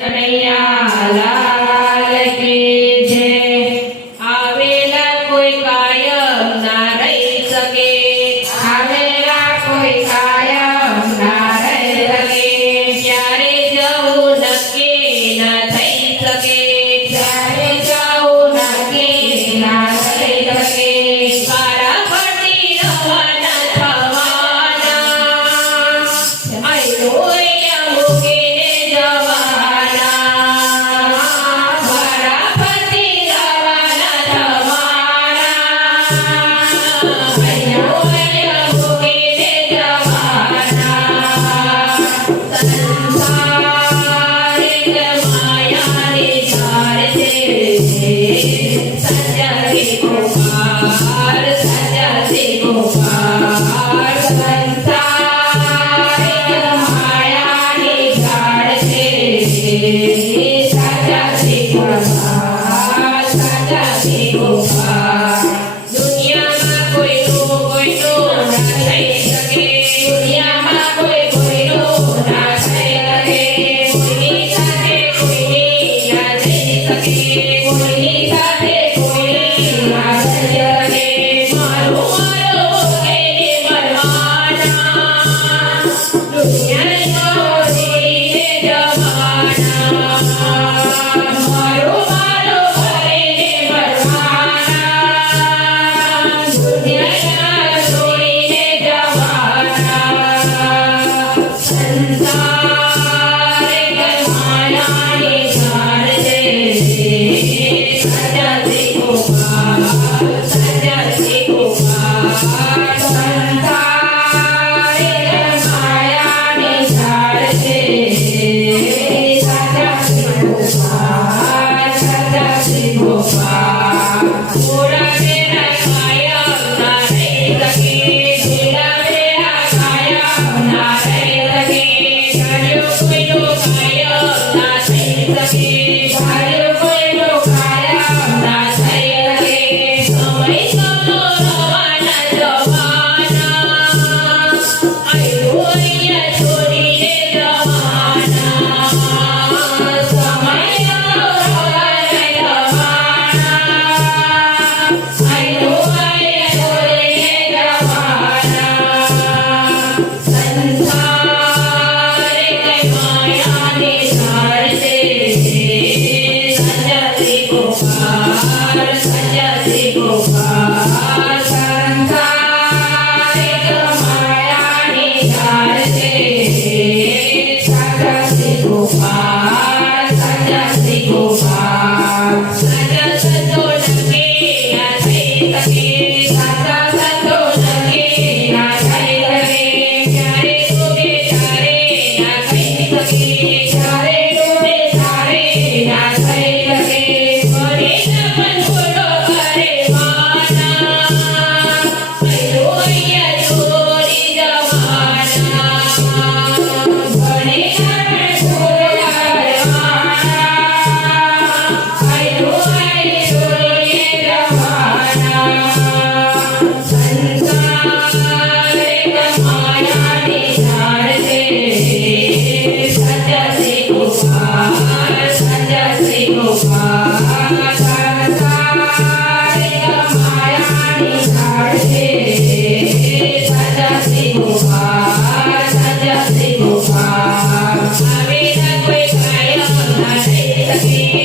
કનૈયા લાલ કી જય। આવેલા કોઈ કાયમ ના રહી શકે, આવેલા કોઈ કાયમ ના રહી શકે, ક્યારે જવું નક્કી ના થઈ શકે, ત્યારે જવું નક્કી ના થઈ શકે, કારા ફરતી રવાના થવાના, આયરોયા મૂકીને જવાના, કારા ફરતી રવાના થવાના, આયરોયા મૂકીને જવાના। સંસાર એક માયાની ઝાડ છે, સજ્જાથી ગોપાલ, સજ્જાથી ગોપાલ। સંસાર એક માયાની ઝાડ છે, સજાતી ગોપાલ, સજાતી ગોપાલ। દુનિયામાં કોઈનું કોઈનું ના થઈ શકે, દુનિયામાં કોઈ કોઈનું ના થઈ શકે, કોઈની સાથે કોઈની ના થઈ શકે, કોઈની સાથે કોઈની ના થઈ શકે, મારો મારો વગેરે મરવાના, દુનિયાને છોડીને જવાના, મારો મારો વગેરે મરવાના, દુનિયાને છોડીને જવાના। સંસાર એક માયાની ઝાડ છે, સજાતી ગોપાલ, સજાતી ગોપાલ। સંસાર એક માયાની ઝાડ છે, સજાતી ગોપાલ, સજાતી ગોપાલ। થોડા વેરા કાયમ ના રહી શકે, થોડા વેળા કાયમ ના રહી શકે, જાણ્યો કોઈનો કાયમ ના થઈ શકે, ધાર્યું કોઈનું કાયમ ના થઈ શકે, સમય સૌનો રવાના જવાના, આયરો અહીંયા છોડીને જવાના, સમય સૌનો રવાના જવાના, આયરો અહીંયા છોડીને જવાના। સંસાર એક માયાની ઝાડ છે, સજાતી ગોપાલ, સજાતી ગોપાલ। સંસાર એક માયાની ઝાડ છે, સજાતી ગોપાલ, સજાતી ગોપાલ। સાચા સંતો નક્કી ના થઈ શકે, સાચા સંતો નક્કી ના થઈ શકે, ક્યારે ડૂબે ત્યારે ના થઈ શકે, જ્યારે ડૂબે ત્યારે ના થઈ શકે, ઘરે ન પણ બોલો ઘરે વાના, આયરો અહીંયા છોડી જવાના, ઘરે આપણે બોલાવવાના, આયરો અહીંયા છોડીને જવાના। સંસાર એક માયાની ઝાડ છે, સજાતી ગોપાલ, સજાતી ગોપાલ। સંસાર એક માયાની ઝાડ છે, સજાતી ગોપાલ, સજાતી ગોપાલ। આવેલા કોઈ કાયમ ના થઈ શકે,